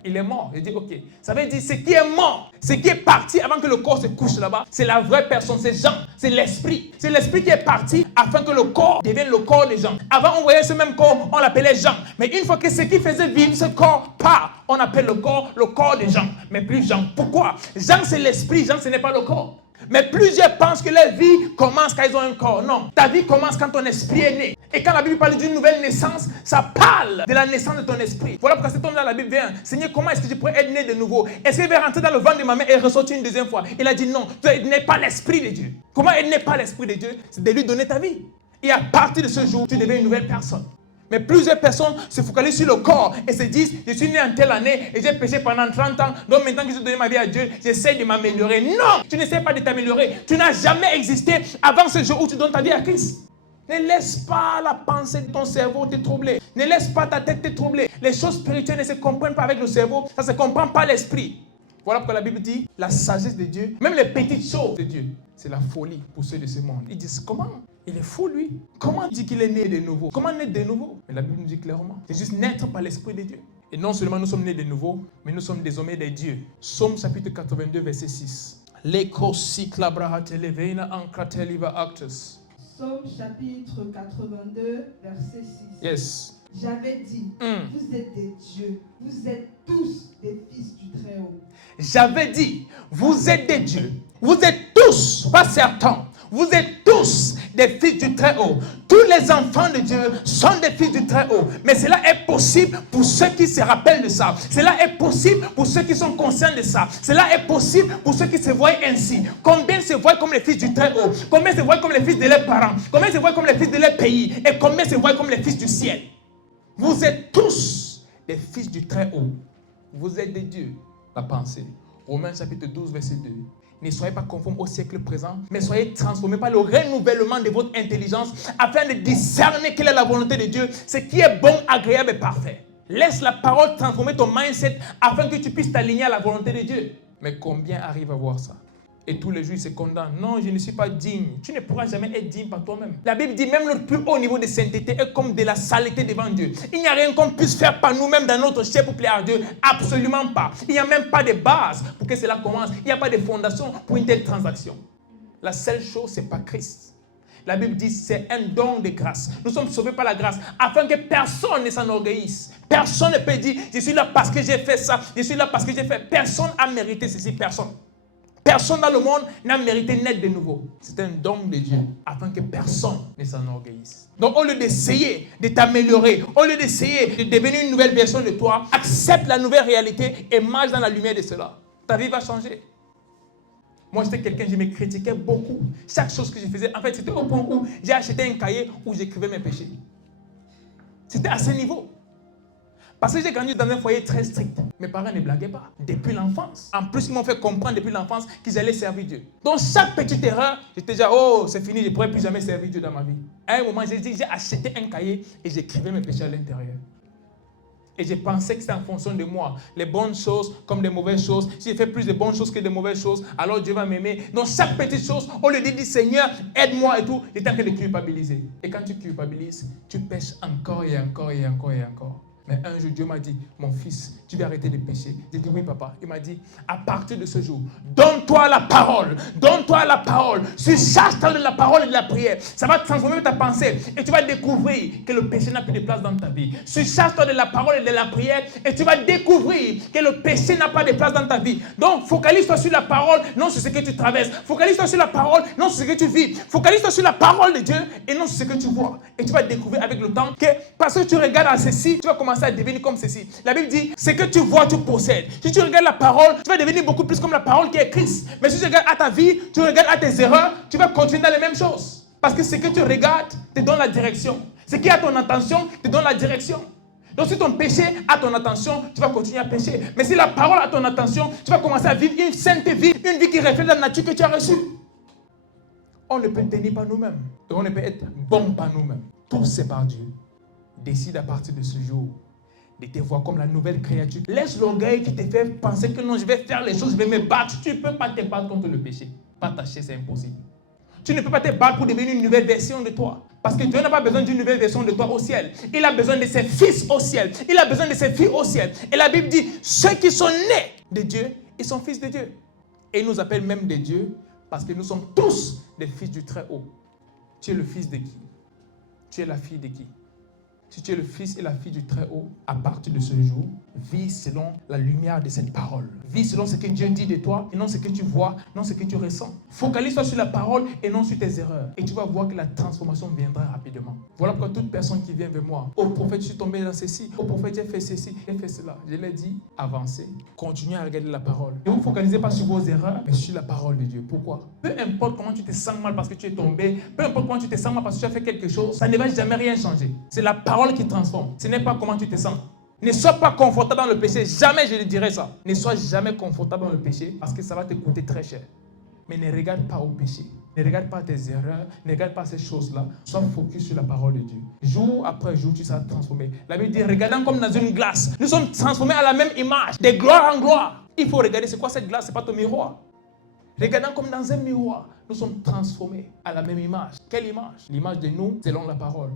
il est mort. Je dis, ok. Ça veut dire, ce qui est mort, ce qui est parti avant que le corps se couche là-bas, c'est la vraie personne, c'est Jean, c'est l'esprit. C'est l'esprit qui est parti afin que le corps devienne le corps de Jean. Avant, on voyait ce même corps, on l'appelait Jean. Mais une fois que ce qui faisait vivre ce corps part, on appelle le corps de Jean, mais plus Jean. Pourquoi? Jean, c'est l'esprit, Jean, ce n'est pas le corps. Mais plusieurs pensent que leur vie commence quand ils ont un corps. Non, ta vie commence quand ton esprit est né. Et quand la Bible parle d'une nouvelle naissance, ça parle de la naissance de ton esprit. Voilà pourquoi cet homme-là, la Bible vient. Seigneur, comment est-ce que je pourrais être né de nouveau? Est-ce qu'il va rentrer dans le ventre de ma mère et ressortir une deuxième fois? Il a dit non, tu n'es pas l'esprit de Dieu. Comment il n'est pas l'esprit de Dieu? C'est de lui donner ta vie. Et à partir de ce jour, tu deviens une nouvelle personne. Mais plusieurs personnes se focalisent sur le corps et se disent, je suis né en telle année et j'ai péché pendant 30 ans, donc maintenant que j'ai donné ma vie à Dieu, j'essaie de m'améliorer. Non, tu n'essaies pas de t'améliorer. Tu n'as jamais existé avant ce jour où tu donnes ta vie à Christ. Ne laisse pas la pensée de ton cerveau te troubler. Ne laisse pas ta tête te troubler. Les choses spirituelles ne se comprennent pas avec le cerveau, ça ne se comprend pas l'esprit. Voilà pourquoi la Bible dit, la sagesse de Dieu, même les petites choses de Dieu, c'est la folie pour ceux de ce monde. Ils disent, comment? Il est fou, lui. Comment il dit qu'il est né de nouveau? Comment naître de nouveau? Mais la Bible nous dit clairement, c'est juste naître par l'Esprit de Dieu. Et non seulement nous sommes nés de nouveau, mais nous sommes désormais des dieux. Psaume chapitre 82, verset 6. Psaume chapitre 82, verset 6. Yes. J'avais dit, vous êtes des dieux, vous êtes tous des fils du Très-Haut. J'avais dit, vous êtes des dieux, vous êtes tous, pas certains, vous êtes tous des fils du Très-Haut. Tous les enfants de Dieu sont des fils du Très-Haut. Mais cela est possible pour ceux qui se rappellent de ça. Cela est possible pour ceux qui sont conscients de ça. Cela est possible pour ceux qui se voient ainsi. Combien se voient comme les fils du Très-Haut? Combien se voient comme les fils de leurs parents? Combien se voient comme les fils de leur pays? Et combien se voient comme les fils du ciel? Vous êtes tous des fils du Très-Haut. Vous êtes des dieux. La pensée. Romains chapitre 12, verset 2. Ne soyez pas conformes au siècle présent, mais soyez transformés par le renouvellement de votre intelligence afin de discerner quelle est la volonté de Dieu, ce qui est bon, agréable et parfait. Laisse la parole transformer ton mindset afin que tu puisses t'aligner à la volonté de Dieu. Mais combien arrivent à voir ça? Et tous les jours, il se condamne. Non, je ne suis pas digne. Tu ne pourras jamais être digne par toi-même. La Bible dit même le plus haut niveau de sainteté est comme de la saleté devant Dieu. Il n'y a rien qu'on puisse faire par nous-mêmes dans notre chair pour plaire à Dieu. Absolument pas. Il n'y a même pas de base pour que cela commence. Il n'y a pas de fondation pour une telle transaction. La seule chose, c'est pas Christ. La Bible dit c'est un don de grâce. Nous sommes sauvés par la grâce afin que personne ne s'enorgueillisse. Personne ne peut dire je suis là parce que j'ai fait ça. Je suis là parce que j'ai fait. Personne n'a mérité ceci. Personne. Personne dans le monde n'a mérité naître de nouveau. C'est un don de Dieu, afin que personne ne s'enorgueillisse. Donc, au lieu d'essayer de t'améliorer, au lieu d'essayer de devenir une nouvelle version de toi, accepte la nouvelle réalité et marche dans la lumière de cela. Ta vie va changer. Moi, j'étais quelqu'un, je me critiquais beaucoup. Chaque chose que je faisais, en fait, c'était au point où j'ai acheté un cahier où j'écrivais mes péchés. C'était à ce niveau. Parce que j'ai grandi dans un foyer très strict. Mes parents ne blaguaient pas. Depuis l'enfance. En plus, ils m'ont fait comprendre depuis l'enfance qu'ils allaient servir Dieu. Donc, chaque petite erreur, j'étais déjà, oh, c'est fini, je ne pourrai plus jamais servir Dieu dans ma vie. À un moment, j'ai acheté un cahier et j'écrivais mes péchés à l'intérieur. Et je pensais que c'était en fonction de moi. Les bonnes choses comme les mauvaises choses. Si j'ai fait plus de bonnes choses que de mauvaises choses, alors Dieu va m'aimer. Donc, chaque petite chose, au lieu de dire, Seigneur, aide-moi et tout, j'étais en train de culpabiliser. Et quand tu culpabilises, tu pêches encore et encore et encore et encore. Mais un jour, Dieu m'a dit, mon fils, tu vas arrêter de pécher. J'ai dit, oui, papa. Il m'a dit, à partir de ce jour, donne-toi la parole. Donne-toi la parole. Surcharge-toi de la parole et de la prière. Ça va transformer ta pensée. Et tu vas découvrir que le péché n'a plus de place dans ta vie. Surcharge-toi de la parole et de la prière. Et tu vas découvrir que le péché n'a pas de place dans ta vie. Donc, focalise-toi sur la parole, non sur ce que tu traverses. Focalise-toi sur la parole, non sur ce que tu vis. Focalise-toi sur la parole de Dieu et non sur ce que tu vois. Et tu vas découvrir avec le temps que parce que tu regardes à ceci, tu vas commencer à devenir comme ceci. La Bible dit, ce que tu vois, tu possèdes. Si tu regardes la parole, tu vas devenir beaucoup plus comme la parole qui est Christ. Mais si tu regardes à ta vie, tu regardes à tes erreurs, tu vas continuer dans les mêmes choses. Parce que ce que tu regardes te donne la direction. Ce qui a ton attention te donne la direction. Donc si ton péché a ton attention, tu vas continuer à pécher. Mais si la parole a ton attention, tu vas commencer à vivre une sainte vie, une vie qui reflète la nature que tu as reçue. On ne peut tenir par nous-mêmes. Et on ne peut être bon par nous-mêmes. Tout c'est par Dieu. Décide à partir de ce jour de te voir comme la nouvelle créature. Laisse l'orgueil qui te fait penser que non, je vais faire les choses, je vais me battre. Tu ne peux pas te battre contre le péché. Partager, c'est impossible. Tu ne peux pas te battre pour devenir une nouvelle version de toi. Parce que Dieu n'a pas besoin d'une nouvelle version de toi au ciel. Il a besoin de ses fils au ciel. Il a besoin de ses filles au ciel. Et la Bible dit, ceux qui sont nés de Dieu, ils sont fils de Dieu. Et il nous appelle même des dieux parce que nous sommes tous des fils du Très-Haut. Tu es le fils de qui? Tu es la fille de qui? Si tu es le fils et la fille du Très-Haut, à partir de ce jour, vis selon la lumière de cette parole. Vis selon ce que Dieu dit de toi et non ce que tu vois, non ce que tu ressens. Focalise-toi sur la parole et non sur tes erreurs. Et tu vas voir que la transformation viendra rapidement. Voilà pourquoi toute personne qui vient vers moi, oh prophète, je suis tombé dans ceci, oh prophète, j'ai fait ceci, j'ai fait cela. Je l'ai dit, avancez. Continuez à regarder la parole. Ne vous focalisez pas sur vos erreurs, mais sur la parole de Dieu. Pourquoi? Peu importe comment tu te sens mal parce que tu es tombé, peu importe comment tu te sens mal parce que tu as fait quelque chose, ça ne va jamais rien changer. C'est la parole qui transforme. Ce n'est pas comment tu te sens. Ne sois pas confortable dans le péché. Jamais je ne dirai ça. Ne sois jamais confortable dans le péché parce que ça va te coûter très cher. Mais ne regarde pas au péché. Ne regarde pas tes erreurs. Ne regarde pas ces choses-là. Sois focus sur la parole de Dieu. Jour après jour, tu seras transformé. La Bible dit, regardons comme dans une glace. Nous sommes transformés à la même image, de gloire en gloire. Il faut regarder, c'est quoi cette glace? C'est pas ton miroir. Regardons comme dans un miroir. Nous sommes transformés à la même image. Quelle image? L'image de nous selon la parole.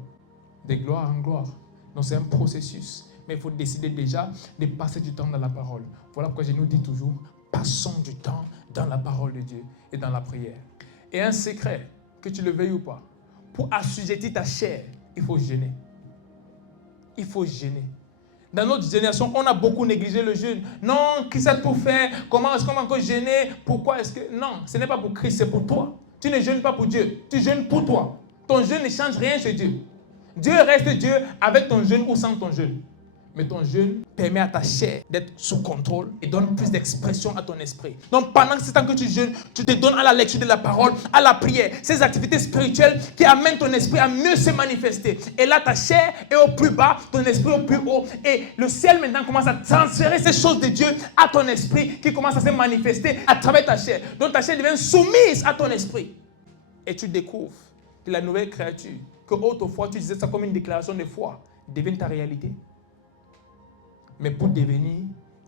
De gloire en gloire. Donc c'est un processus. Mais il faut décider déjà de passer du temps dans la parole. Voilà pourquoi je nous dis toujours, passons du temps dans la parole de Dieu et dans la prière. Et un secret, que tu le veuilles ou pas, pour assujettir ta chair, il faut jeûner. Il faut jeûner. Dans notre génération, on a beaucoup négligé le jeûne. Non, qui sait tout faire? Comment est-ce qu'on va encore jeûner? Pourquoi est-ce que... Non, ce n'est pas pour Christ, c'est pour toi. Tu ne jeûnes pas pour Dieu, tu jeûnes pour toi. Ton jeûne ne change rien chez Dieu. Dieu reste Dieu avec ton jeûne ou sans ton jeûne. Mais ton jeûne permet à ta chair d'être sous contrôle et donne plus d'expression à ton esprit. Donc pendant ce temps que tu jeûnes, tu te donnes à la lecture de la parole, à la prière, ces activités spirituelles qui amènent ton esprit à mieux se manifester. Et là, ta chair est au plus bas, ton esprit au plus haut. Et le ciel maintenant commence à transférer ces choses de Dieu à ton esprit qui commence à se manifester à travers ta chair. Donc ta chair devient soumise à ton esprit. Et tu découvres que la nouvelle créature, que autrefois tu disais ça comme une déclaration de foi, devient ta réalité. Mais pour devenir,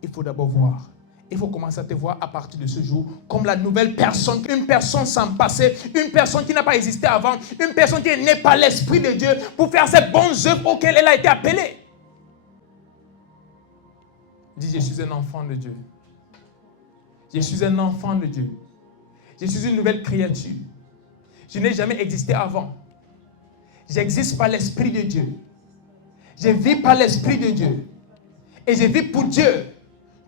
il faut d'abord voir. Il faut commencer à te voir à partir de ce jour comme la nouvelle personne, une personne sans passé, une personne qui n'a pas existé avant, une personne qui est née par l'Esprit de Dieu pour faire ces bonnes œuvres auxquelles elle a été appelée. Dis, je suis un enfant de Dieu. Je suis un enfant de Dieu. Je suis une nouvelle créature. Je n'ai jamais existé avant. J'existe par l'Esprit de Dieu. Je vis par l'Esprit de Dieu. Et je vis pour Dieu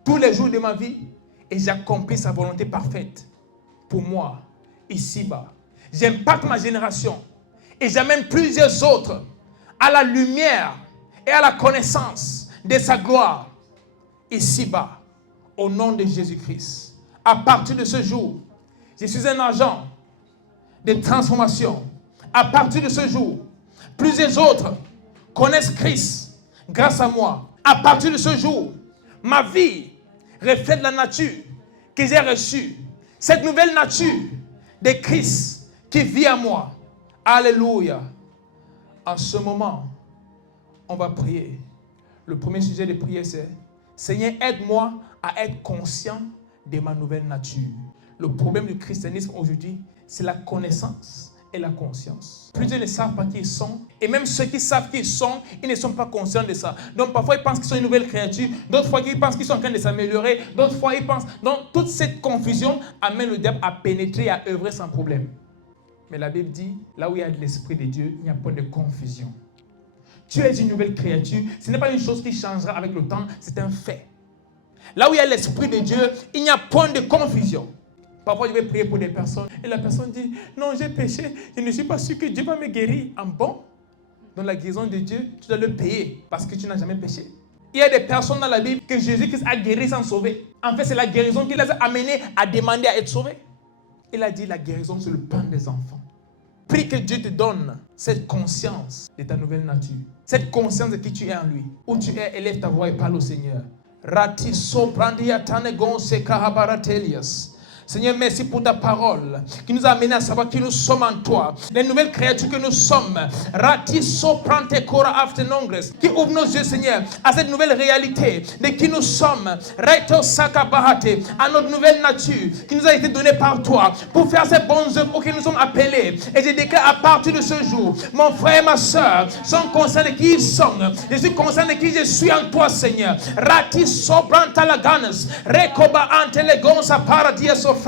tous les jours de ma vie. Et j'accomplis sa volonté parfaite pour moi, ici-bas. J'impacte ma génération. Et j'amène plusieurs autres à la lumière et à la connaissance de sa gloire, ici-bas, au nom de Jésus-Christ. À partir de ce jour, je suis un agent de transformation. À partir de ce jour, plusieurs autres connaissent Christ grâce à moi. À partir de ce jour, ma vie reflète la nature que j'ai reçue. Cette nouvelle nature de Christ qui vit en moi. Alléluia. En ce moment, on va prier. Le premier sujet de prière, c'est Seigneur, aide-moi à être conscient de ma nouvelle nature. Le problème du christianisme aujourd'hui, c'est la connaissance et la conscience. Plusieurs ne savent pas qui ils sont. Et même ceux qui savent qui ils sont, ils ne sont pas conscients de ça. Donc parfois, ils pensent qu'ils sont une nouvelle créature. D'autres fois, ils pensent qu'ils sont en train de s'améliorer. D'autres fois, ils pensent... Donc toute cette confusion amène le diable à pénétrer et à œuvrer sans problème. Mais la Bible dit, là où il y a de l'Esprit de Dieu, il n'y a pas de confusion. Tu es une nouvelle créature. Ce n'est pas une chose qui changera avec le temps, c'est un fait. Là où il y a l'Esprit de Dieu, il n'y a point de confusion. Parfois, je vais prier pour des personnes et la personne dit, non, j'ai péché, je ne suis pas sûr que Dieu va me guérir. En bon, dans la guérison de Dieu, tu dois le payer parce que tu n'as jamais péché. Il y a des personnes dans la Bible que Jésus-Christ a guéri sans sauver. En fait, c'est la guérison qui les a amenés à demander à être sauvés. Il a dit, la guérison, c'est le pain des enfants. Prie que Dieu te donne cette conscience de ta nouvelle nature. Cette conscience de qui tu es en lui. Où tu es, élève ta voix et parle au Seigneur. Rati soprandia tanegon se kahabaratelias. Seigneur, merci pour ta parole qui nous a amené à savoir qui nous sommes en toi. Les nouvelles créatures que nous sommes. Rati soprante kora aftenongres. Qui ouvre nos yeux, Seigneur, à cette nouvelle réalité de qui nous sommes. Reto sakabahate. À notre nouvelle nature qui nous a été donnée par toi pour faire ces bonnes œuvres auxquelles nous sommes appelés. Et je déclare à partir de ce jour, mon frère et ma soeur sont conscients de qui ils sont. Je suis conscient de qui je suis en toi, Seigneur. Rati sopranta laganas. Rekoba antelegonsa paradia sofrate.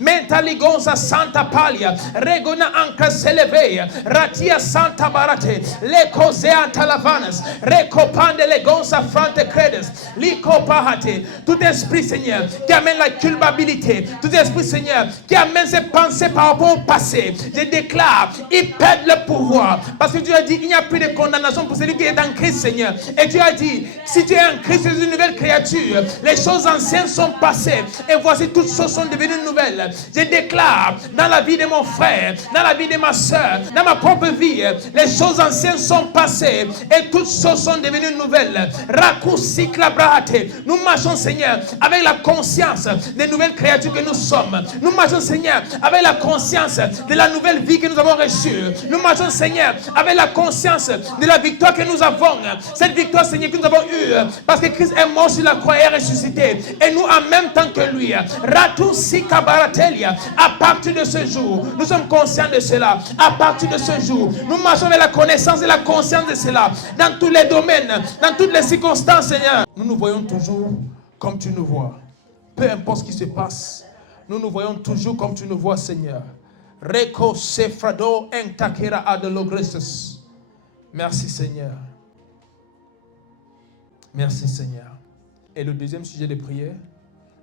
Mentaligonza Santa Palia, Regona Anca Seleve, Ratia Santa Barate, Leco Zeanta Lavanas, Recopande Legonza Frante Credes, Lico Pahate. Tout esprit, Seigneur, qui amène la culpabilité, tout esprit, Seigneur, qui amène ses pensées par rapport au passé, je déclare, il perd le pouvoir. Parce que Dieu a dit, il n'y a plus de condamnation pour celui qui est en Christ, Seigneur. Et Dieu a dit, si tu es en Christ, tu es une nouvelle créature. Les choses anciennes sont passées. Et voici, toutes choses sont devenues nouvelles. Je déclare dans la vie de mon frère, dans la vie de ma soeur, dans ma propre vie, les choses anciennes sont passées et toutes choses sont devenues nouvelles. Nous marchons, Seigneur, avec la conscience des nouvelles créatures que nous sommes. Nous marchons, Seigneur, avec la conscience de la nouvelle vie que nous avons reçue. Nous marchons, Seigneur, avec la conscience de la victoire que nous avons. Cette victoire, Seigneur, que nous avons eue parce que Christ est mort sur la croix et est ressuscité. Et nous, en même temps que lui, à partir de ce jour, nous sommes conscients de cela. À partir de ce jour, nous marchons avec la connaissance et la conscience de cela. Dans tous les domaines, dans toutes les circonstances, Seigneur. Nous nous voyons toujours comme tu nous vois. Peu importe ce qui se passe, nous nous voyons toujours comme tu nous vois, Seigneur. Reko sefrado entakera adelogresus. Merci, Seigneur. Merci, Seigneur. Et le deuxième sujet de prière,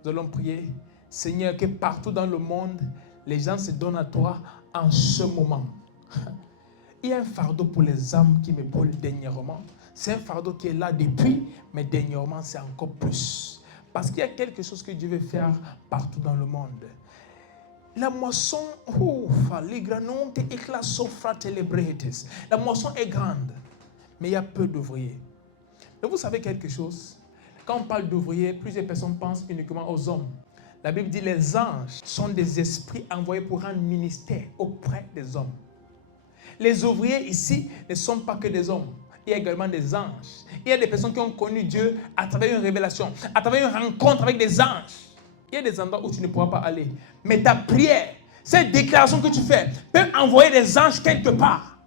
nous allons prier, Seigneur, que partout dans le monde, les gens se donnent à toi en ce moment. Il y a un fardeau pour les âmes qui me brûlent dernièrement. C'est un fardeau qui est là depuis, mais dernièrement, c'est encore plus. Parce qu'il y a quelque chose que Dieu veut faire partout dans le monde. La moisson, la moisson est grande, mais il y a peu d'ouvriers. Mais vous savez quelque chose? Quand on parle d'ouvriers, plusieurs personnes pensent uniquement aux hommes. La Bible dit que les anges sont des esprits envoyés pour rendre ministère auprès des hommes. Les ouvriers ici ne sont pas que des hommes. il y a également des anges. Il y a des personnes qui ont connu Dieu à travers une révélation, à travers une rencontre avec des anges. Il y a des endroits où tu ne pourras pas aller. Mais ta prière, cette déclaration que tu fais, peut envoyer des anges quelque part.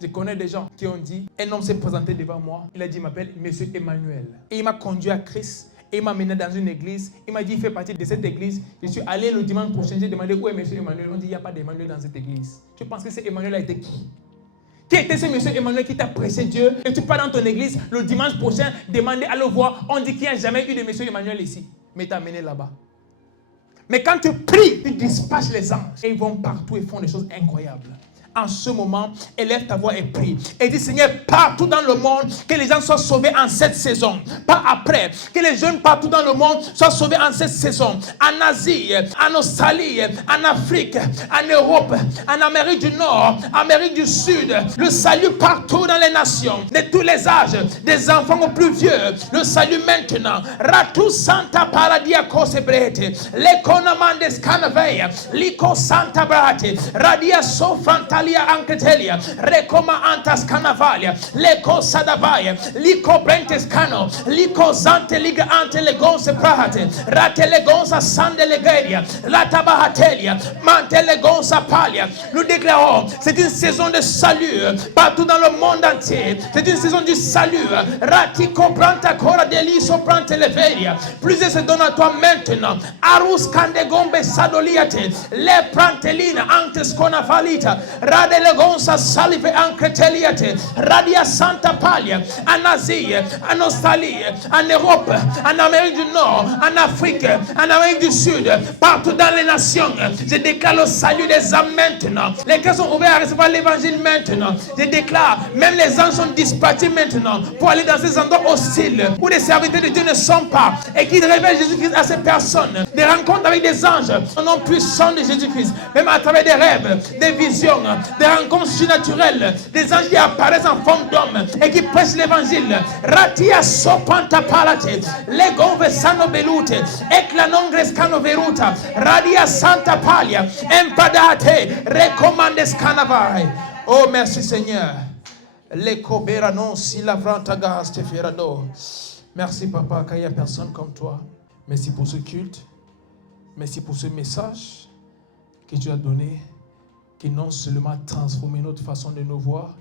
Je connais des gens qui ont dit, un homme s'est présenté devant moi, il a dit, il m'appelle Monsieur Emmanuel. Et il m'a conduit à Christ, et il m'a mené dans une église, il m'a dit, il fait partie de cette église. Je suis allé le dimanche prochain, j'ai demandé, où est Monsieur Emmanuel? On dit, il n'y a pas d'Emmanuel dans cette église. Tu penses que ce Emmanuel a été qui? Qui était ce Monsieur Emmanuel qui t'a prêché Dieu? Et tu pars dans ton église le dimanche prochain, demander à le voir, on dit qu'il n'y a jamais eu de Monsieur Emmanuel ici. Mais il t'a amené là-bas. Mais quand tu pries, tu dispatches les anges. Et ils vont partout et font des choses incroyables. En ce moment, élève ta voix et prie. Et dis, Seigneur, partout dans le monde, que les gens soient sauvés en cette saison. Pas après. Que les jeunes partout dans le monde soient sauvés en cette saison. En Asie, en Australie, en Afrique, en Europe, en Amérique du Nord, Amérique du Sud. Le salut partout dans les nations. De tous les âges. Des enfants aux plus vieux. Le salut maintenant. Ratu Santa Paradia Cosebrete. L'Economandes Canaveia. Lico Santa Brate. Radia Sofrantali. Anketelia, Recoma Antas Canavalia, Leco Sadavaya, Lico Brentes Cano, Lico Zante Liga Ante Legonse Prahate, Rate Legonsa Sande Legeria, Latabahatelia, Mante Legonsa Palia. Nous déclarons, c'est une saison de salut partout dans le monde entier. C'est une saison du salut. Ratico Branta Cora Deliso Brante Leveria. Plusieurs se donnent à toi maintenant. Arus Candegombe Sadoliate, Le Prantelina Antes Conavalita. Radelegonsa Salive Ancreteliate, Radia Santa Palia, en Asie, en Australie, en Europe, en Amérique du Nord, en Afrique, en Amérique du Sud, partout dans les nations. Je déclare le salut des âmes maintenant. Les cœurs sont ouverts à recevoir l'évangile maintenant. Je déclare, même les anges sont dispatchés maintenant pour aller dans ces endroits hostiles où les serviteurs de Dieu ne sont pas et qui révèlent Jésus-Christ à ces personnes. Des rencontres avec des anges au nom puissant de Jésus-Christ, même à travers des rêves, des visions, des rencontres surnaturelles, des anges qui apparaissent en forme d'homme et qui prêchent l'évangile. Ratia sopanta palate, legove sano belute, eclanongres cano veruta, radia santa palia, empadate, recommandes canavai. Oh, merci Seigneur. L'ecobera non si la vranta gaste ferado. Merci Papa, car il n'y a personne comme toi. Merci pour ce culte. Merci pour ce message que tu as donné, qui non seulement a transformé notre façon de nous voir,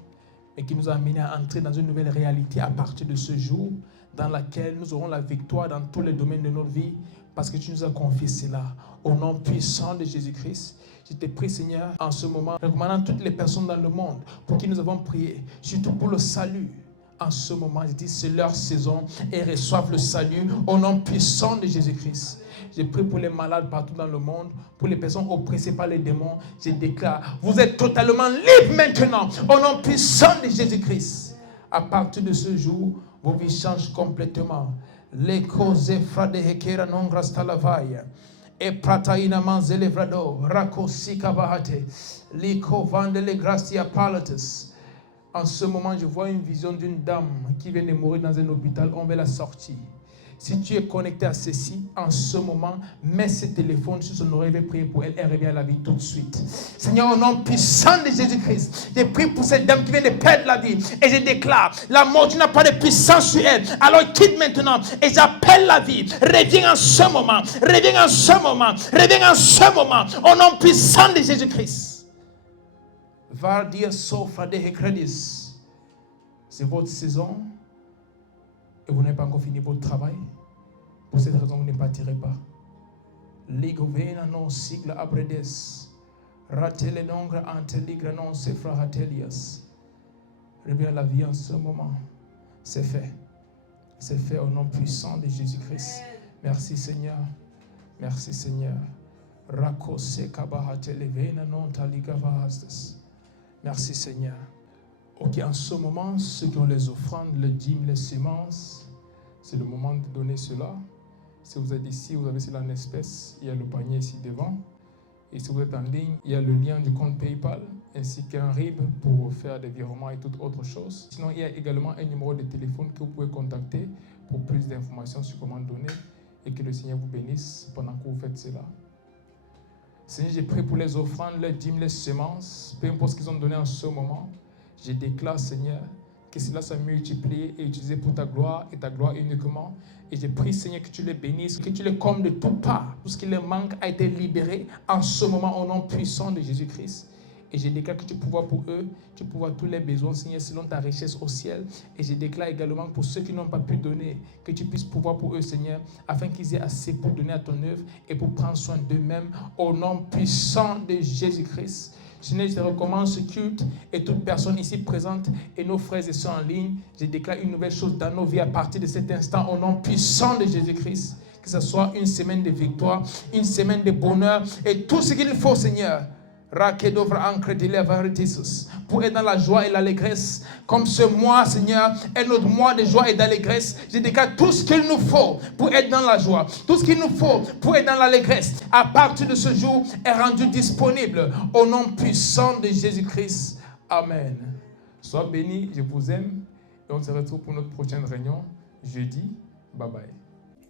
mais qui nous a amené à entrer dans une nouvelle réalité à partir de ce jour, dans laquelle nous aurons la victoire dans tous les domaines de notre vie, parce que tu nous as confié cela. Au nom puissant de Jésus-Christ, je te prie Seigneur, en ce moment, recommandant toutes les personnes dans le monde pour qui nous avons prié, surtout pour le salut. En ce moment, je dis, c'est leur saison et reçoivent le salut au nom puissant de Jésus-Christ. Je prie pour les malades partout dans le monde, pour les personnes oppressées par les démons. Je déclare, vous êtes totalement libres maintenant, au nom puissant de Jésus-Christ. À partir de ce jour, vos vies changent complètement. Les causes frade hekera non grasta lavaya. Et prataina manzelevrado, rakosika bahate, liko vandele gracia palates. En ce moment, je vois une vision d'une dame qui vient de mourir dans un hôpital. On va la sortir. Si tu es connecté à ceci, en ce moment, mets ce téléphone sur son oreille et prie pour elle. Elle revient à la vie tout de suite. Seigneur, au nom puissant de Jésus-Christ, je prie pour cette dame qui vient de perdre la vie. Et je déclare, la mort, tu n'as pas de puissance sur elle. Alors quitte maintenant. Et j'appelle la vie. Reviens en ce moment. Reviens en ce moment. Reviens en ce moment. Au nom puissant de Jésus-Christ. Vardia Sofra de Hecredis. C'est votre saison. Et vous n'avez pas encore fini votre travail. Pour cette raison, vous ne partirez pas. Ligovena non sigla abredes. Ratele nongre ante ligra non sefra hatelias. Reviens à la vie en ce moment. C'est fait. C'est fait au nom puissant de Jésus-Christ. Merci Seigneur. Merci Seigneur. Rakose kabahatele vena non taligavastes. Merci Seigneur. Ok, en ce moment, ceux qui ont les offrandes, les dîmes, les semences, c'est le moment de donner cela. Si vous êtes ici, vous avez cela en espèces, il y a le panier ici devant. Et si vous êtes en ligne, il y a le lien du compte PayPal, ainsi qu'un RIB pour faire des virements et toute autre chose. Sinon, il y a également un numéro de téléphone que vous pouvez contacter pour plus d'informations sur comment donner et que le Seigneur vous bénisse pendant que vous faites cela. Seigneur, j'ai prié pour les offrandes, les dîmes, les semences, peu importe ce qu'ils ont donné en ce moment. Je déclare, Seigneur, que cela soit multiplié et utilisé pour ta gloire et ta gloire uniquement. Et je prie, Seigneur, que tu les bénisses, que tu les combles de toutes parts. Tout ce qui leur manque a été libéré en ce moment au nom puissant de Jésus-Christ. Et je déclare que tu pourvois pour eux, tu pourvois tous les besoins, Seigneur, selon ta richesse au ciel. Et je déclare également pour ceux qui n'ont pas pu donner, que tu puisses pourvoir pour eux, Seigneur, afin qu'ils aient assez pour donner à ton œuvre et pour prendre soin d'eux-mêmes au nom puissant de Jésus-Christ. Seigneur, je te recommande ce culte et toute personne ici présente et nos frères et sœurs en ligne. Je déclare une nouvelle chose dans nos vies à partir de cet instant au nom puissant de Jésus-Christ. Que ce soit une semaine de victoire, une semaine de bonheur et tout ce qu'il faut, Seigneur, pour être dans la joie et l'allégresse. Comme ce mois, Seigneur, est notre mois de joie et d'allégresse. Je déclare tout ce qu'il nous faut pour être dans la joie, tout ce qu'il nous faut pour être dans l'allégresse, à partir de ce jour, est rendu disponible au nom puissant de Jésus-Christ. Amen. Sois béni, je vous aime et on se retrouve pour notre prochaine réunion jeudi. Bye bye.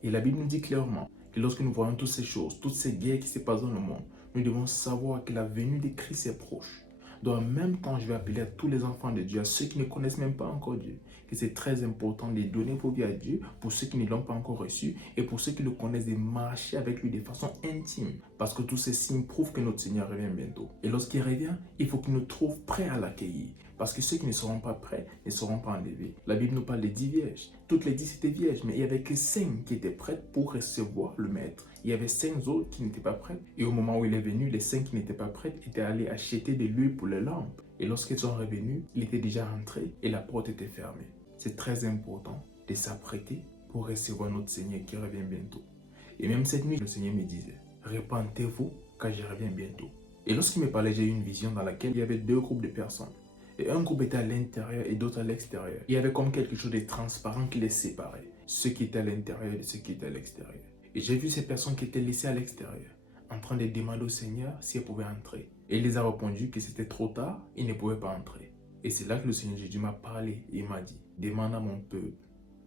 Et la Bible nous dit clairement que lorsque nous voyons toutes ces choses, toutes ces guerres qui se passent dans le monde, nous devons savoir que la venue de Christ est proche. Donc en même temps, je vais appeler à tous les enfants de Dieu, à ceux qui ne connaissent même pas encore Dieu, que c'est très important de donner vos vies à Dieu pour ceux qui ne l'ont pas encore reçu et pour ceux qui le connaissent, de marcher avec lui de façon intime. Parce que tous ces signes prouvent que notre Seigneur revient bientôt. Et lorsqu'il revient, il faut qu'il nous trouve prêts à l'accueillir. Parce que ceux qui ne seront pas prêts ne seront pas enlevés. La Bible nous parle des 10 vierges. Toutes les 10 étaient vierges, mais il n'y avait que 5 qui étaient prêtes pour recevoir le maître. Il y avait 5 autres qui n'étaient pas prêtes. Et au moment où il est venu, les 5 qui n'étaient pas prêtes étaient allés acheter de l'huile pour les lampes. Et lorsqu'ils sont revenus, il était déjà rentré et la porte était fermée. C'est très important de s'apprêter pour recevoir notre Seigneur qui revient bientôt. Et même cette nuit, le Seigneur me disait, repentez-vous car je reviens bientôt. Et lorsqu'il me parlait, j'ai eu une vision dans laquelle il y avait 2 groupes de personnes. Et un groupe était à l'intérieur et d'autres à l'extérieur. Il y avait comme quelque chose de transparent qui les séparait. Ceux qui étaient à l'intérieur et ceux qui étaient à l'extérieur. Et j'ai vu ces personnes qui étaient laissées à l'extérieur, en train de demander au Seigneur si elles pouvaient entrer. Et il les a répondu que c'était trop tard, ils ne pouvaient pas entrer. Et c'est là que le Seigneur Jésus m'a parlé et il m'a dit, demande à mon peuple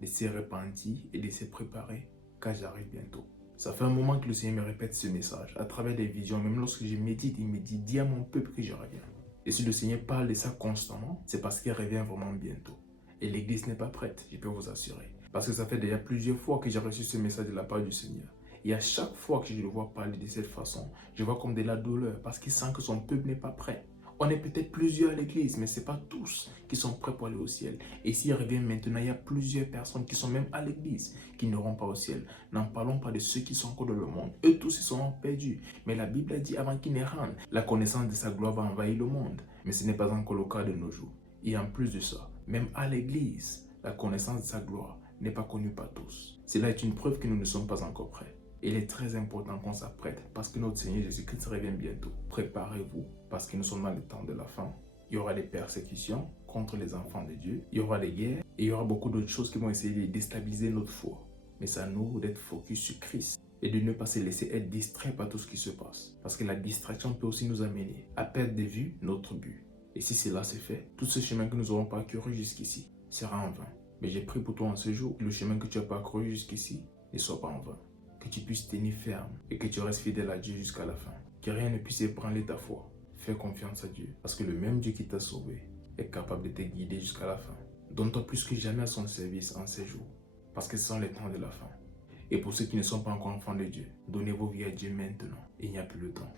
de se repentir et de se préparer, car j'arrive bientôt. Ça fait un moment que le Seigneur me répète ce message, à travers des visions, même lorsque je médite, il me dit, dis à mon peuple que je reviens. Et si le Seigneur parle de ça constamment, c'est parce qu'il revient vraiment bientôt. Et l'église n'est pas prête, je peux vous assurer. Parce que ça fait déjà plusieurs fois que j'ai reçu ce message de la part du Seigneur. Et à chaque fois que je le vois parler de cette façon, je vois comme de la douleur parce qu'il sent que son peuple n'est pas prêt. On est peut-être plusieurs à l'église, mais ce n'est pas tous qui sont prêts pour aller au ciel. Et s'il revient maintenant, il y a plusieurs personnes qui sont même à l'église qui n'auront pas au ciel. N'en parlons pas de ceux qui sont encore dans le monde. Eux tous, ils seront perdus. Mais la Bible a dit avant qu'ils ne rentrent, la connaissance de sa gloire va envahir le monde. Mais ce n'est pas encore le cas de nos jours. Et en plus de ça, même à l'église, la connaissance de sa gloire n'est pas connue par tous. Cela est une preuve que nous ne sommes pas encore prêts. Il est très important qu'on s'apprête parce que notre Seigneur Jésus-Christ revient bientôt. Préparez-vous parce que nous sommes dans le temps de la fin. Il y aura des persécutions contre les enfants de Dieu. Il y aura des guerres et il y aura beaucoup d'autres choses qui vont essayer de déstabiliser notre foi. Mais c'est à nous d'être focus sur Christ et de ne pas se laisser être distrait par tout ce qui se passe. Parce que la distraction peut aussi nous amener à perdre de vue notre but. Et si cela se fait, tout ce chemin que nous n'aurons pas parcouru jusqu'ici sera en vain. Mais j'ai prié pour toi en ce jour que le chemin que tu as parcouru jusqu'ici ne soit pas en vain. Que tu puisses tenir ferme et que tu restes fidèle à Dieu jusqu'à la fin. Que rien ne puisse ébranler ta foi. Fais confiance à Dieu parce que le même Dieu qui t'a sauvé est capable de te guider jusqu'à la fin. Donne-toi plus que jamais à son service en ces jours parce que ce sont les temps de la fin. Et pour ceux qui ne sont pas encore enfants de Dieu, donnez vos vies à Dieu maintenant. Il n'y a plus le temps.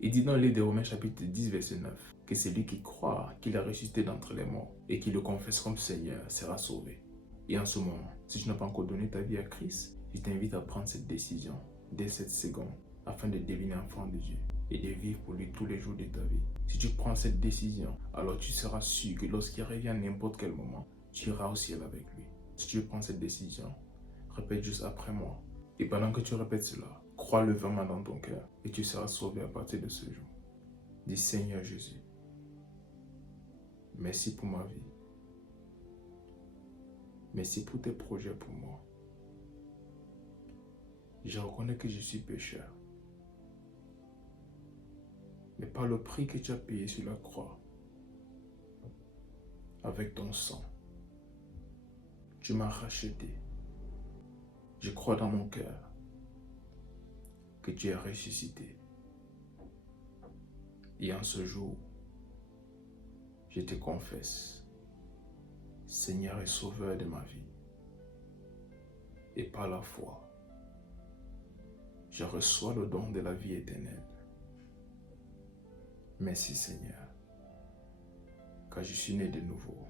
Il dit dans le livre de Romains chapitre 10 verset 9 que celui qui croit qu'il a ressuscité d'entre les morts et qui le confesse comme Seigneur sera sauvé. Et en ce moment, si tu n'as pas encore donné ta vie à Christ, je t'invite à prendre cette décision dès cette seconde afin de devenir enfant de Dieu et de vivre pour lui tous les jours de ta vie. Si tu prends cette décision, alors tu seras sûr que lorsqu'il revient à n'importe quel moment, tu iras au ciel avec lui. Si tu prends cette décision, répète juste après moi. Et pendant que tu répètes cela, crois-le vraiment dans ton cœur et tu seras sauvé à partir de ce jour. Dis Seigneur Jésus, merci pour ma vie. Merci pour tes projets pour moi. Je reconnais que je suis pécheur. Mais par le prix que tu as payé sur la croix, avec ton sang, tu m'as racheté. Je crois dans mon cœur que tu es ressuscité. Et en ce jour, je te confesse, Seigneur et Sauveur de ma vie. Et par la foi, je reçois le don de la vie éternelle. Merci Seigneur, car je suis né de nouveau.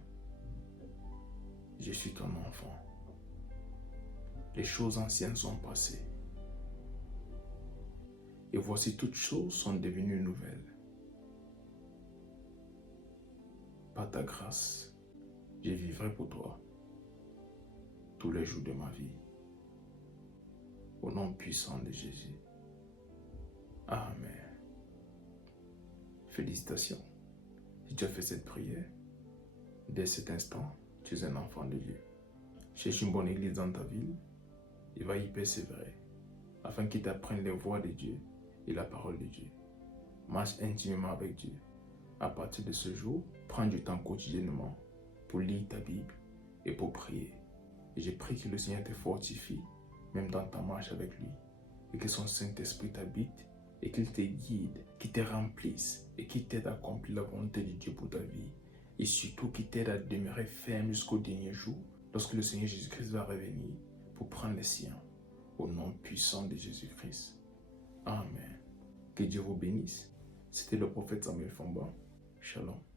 Je suis ton enfant. Les choses anciennes sont passées. Et voici toutes choses sont devenues nouvelles. Par ta grâce, je vivrai pour toi tous les jours de ma vie. Au nom puissant de Jésus. Amen. Félicitations. Si tu as fait cette prière, dès cet instant, tu es un enfant de Dieu. Cherche une bonne église dans ta ville et va y persévérer afin qu'il t'apprenne les voies de Dieu et la parole de Dieu. Marche intimement avec Dieu. À partir de ce jour, prends du temps quotidiennement pour lire ta Bible et pour prier. Et je prie que le Seigneur te fortifie, même dans ta marche avec lui, et que son Saint-Esprit t'habite et qu'il te guide, qu'il te remplisse et qu'il t'aide à accomplir la volonté de Dieu pour ta vie. Et surtout qu'il t'aide à demeurer ferme jusqu'au dernier jour, lorsque le Seigneur Jésus-Christ va revenir pour prendre les siens. Au nom puissant de Jésus-Christ. Amen. Que Dieu vous bénisse. C'était le prophète Samuel Famba. Shalom.